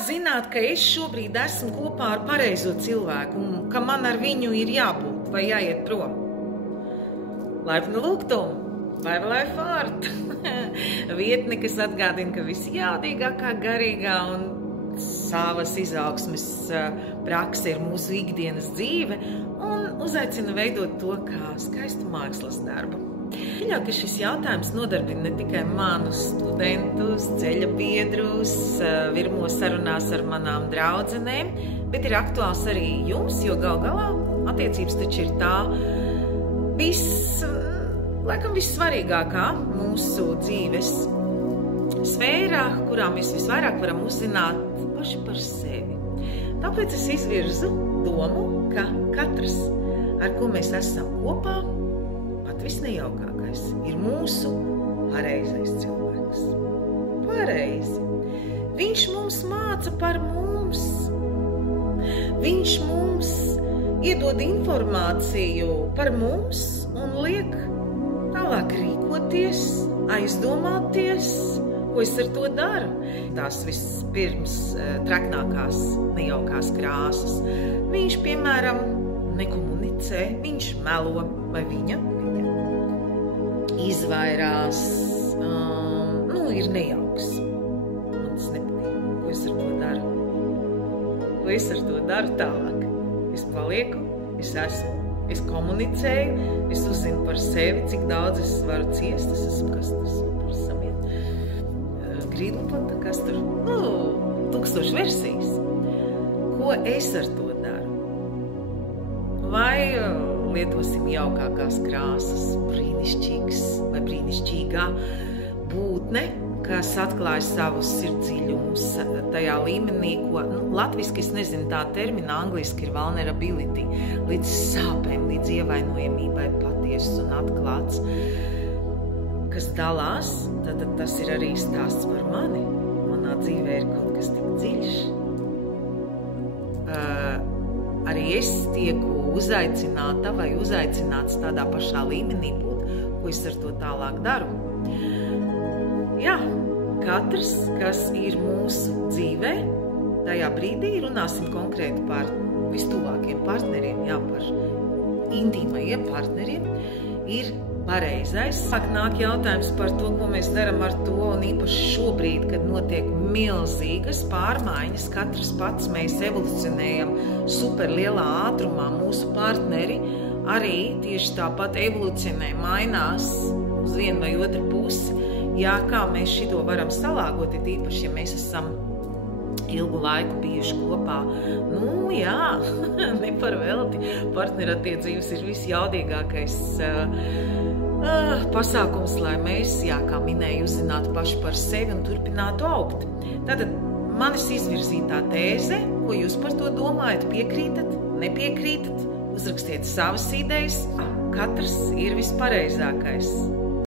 zināt, ka es šobrīd esmu kopā ar pareizo cilvēku un ka man ar viņu ir jābūt vai jāiet prom? Laipni lūgtum, Life Art! Vietne, kas atgādina, ka visjaudīgākā garīgā un savas izaugsmes prakse ir mūsu ikdienas dzīve un uzaicina veidot to kā skaistu mākslas darbu. Pieļauju, ka šis jautājums nodarbina ne tikai manus studentus, ceļa biedrus, virmo sarunās ar manām draudzenēm, bet ir aktuāls arī jums, jo gal galā attiecības taču ir tā laikam vissvarīgākā mūsu dzīves sfērā, kurā mēs visvairāk varam uzzināt paši par sevi. Tāpēc es izvirzu domu, ka katrs, ar ko mēs esam kopā, pat visnejaukākais, ir mūsu pareizais cilvēks. Pareizi. Viņš mums māca par mums. Viņš mums iedod informāciju par mums un liek tālāk rīkoties, aizdomāties, ko es ar to daru. Tās vispirms traknākās, nejaukās krāsas. Viņš, piemēram, nekomunicē, viņš melo vai viņa izvairās, ir nejauks. Man tas nepatīk. Ko es ar to daru? Ko es ar to daru tālāk? Es palieku, es esmu, es komunicēju, es uzzinu par sevi, cik daudz es varu ciest, es esmu kas tas par samien grīdlupata, kas tur, 1000 versijas. Ko es ar to daru? Vai lietosim jaukākās krāsas, brīnišķīgas vai brīnišķīgā būtne, kas atklāja savus sirdsdziļumus tajā līmenī, ko latviski es nezinu tā termina, angliski ir vulnerability, līdz sāpēm, līdz ievainojamībai patiesas un atklāts, kas dalās, tad tas ir arī stāsts par mani. Manā dzīvē ir kaut kas tik dziļš. Arī es tieku uzaicināta vai uzaicināts tādā pašā līmenī būt, ko es ar to tālāk daru. Jā, katrs, kas ir mūsu dzīvē, tajā brīdī runāsim konkrēti par vistuvākiem partneriem, par intīmajiem partneriem, ir pareizais. Sāk nāk jautājums par to, ko mēs daram ar to, un īpaši šobrīd, kad notiek milzīgas pārmaiņas, katrs pats mēs evolucionējam superlielā ātrumā, mūsu partneri arī tieši tāpat evolucionē, mainās uz vienu vai otru pusi. Jā, kā mēs šito varam salāgot, ir īpaši, ja mēs esam ilgu laiku bijuši kopā. Ne par velti. Partnerattiecības ir visjaudīgākais pasākums, lai mēs, kā minēju, uzzinātu paši par sevi un turpinātu augt. Tātad manis izvirzītā tēze, ko jūs par to domājat, piekrītat, nepiekrītat, uzrakstiet savas idejas. Katrs ir vispareizākais.